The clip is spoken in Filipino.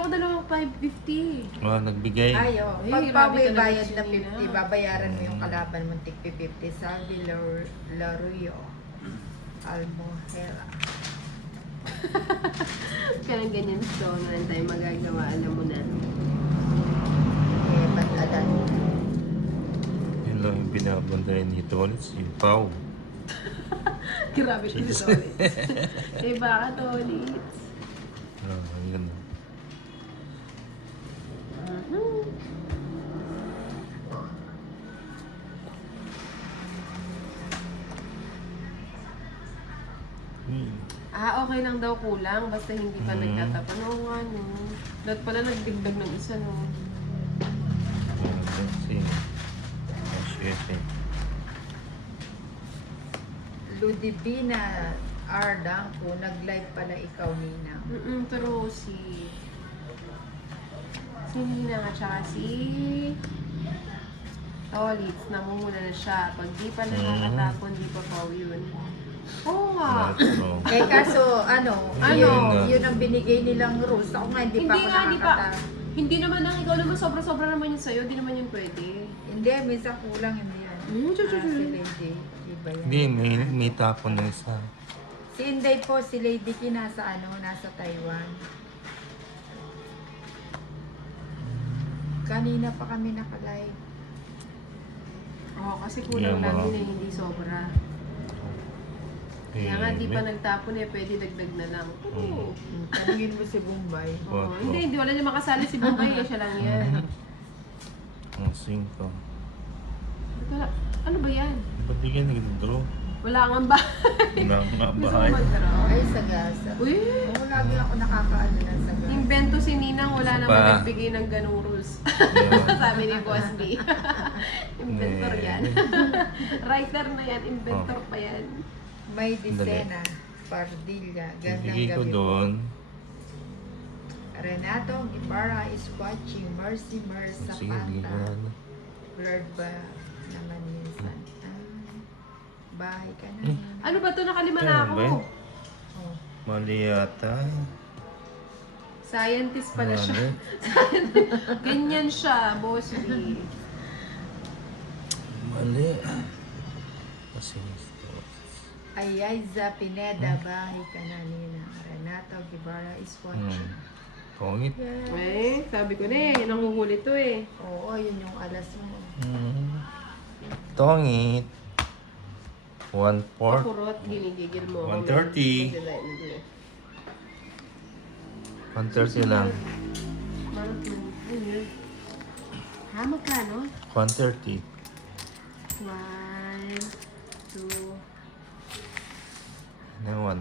ako dalawang 550. Nagbigay. Ayo, Eh, pag grabe may talaga bayad si na Nina. 50, babayaran mo yung kalaban mo tig 50. Sabi Laruyo. Almohera. Kaya ganyan so, na tayo magagawa, alam mo na. Eh, batalan. Yun lang yung binabandayan nito ulit. Si Pau. Grabe ito si Tolits. Eh, baka Tolits? Yun. Okay lang daw kulang, basta hindi pa nagtatapon. Oo nga, no. Dapat pala nagdigdag ng isa, no. Ludivina Ardangco, nag-live pala ikaw, Nina. Pero si Nina nga tsaka si Tolits, namumuna na siya. Pag di pa nakakatapon, di pa Pau yun. Oo nga. Eh kaso, Ano? yun ang binigay nilang rules. Ako nga, hindi pa ako nakakata. Hindi naman ang ikaw naman, sobra-sobra naman yun sa'yo, di naman yun pwede. Hindi, minsan kulang, hindi yan. Si Lady, iba yan. Hindi, may tapon na isa. Si Inday po, si Lady Ki nasa nasa Taiwan. Kanina pa kami naka-live. Oo, kasi kulang Yeah, namin mga- eh, hindi sobra. Kaya nga, di pa nagtapon eh, pwede dagdag na lang. Oo. Tanungin mo si Bombay. Oo, hindi, wala niya makasali si Bombay, siya lang yan. Ang 5. Wala, ano ba yan? Ba't di ka nag-draw? Wala kang bahay. Wala nga Gusto mo bahay. mag-draw? Ay, sagasa. Uy! Oo, lagi ako nakakaano ng sagasa. Invento si Ninang, wala Isa naman pa. nagbigay ng ganung rules. Yeah. Sabi ni Boss B. Inventor yan. Writer na yan, inventor pa yan. May Dicena, Pardilla, gandang Ibigay ko gabi po. doon. Renato Ibarra is watching. Mercy Mersa Sige, bigay ko Panta. na. Blurred ba naman minsan? Bahay ka na. Ano ba to? Nakalima na Ano ako. ba yun? Oh. Mali yata. Scientist pala siya. Mali. Ganyan siya, Boss B. Mali. Kasi Ayayza Pineda, bahay ka na nina. Renato Ibarra is watching. Pongit. Eh, sabi ko na eh, nanguhuli to eh. Oo, yun yung alas mo. Tongit. 1/4. Pakurot, ginigigil mo. ako. 130. 130 lang. Ha, magkano? 130. Wow.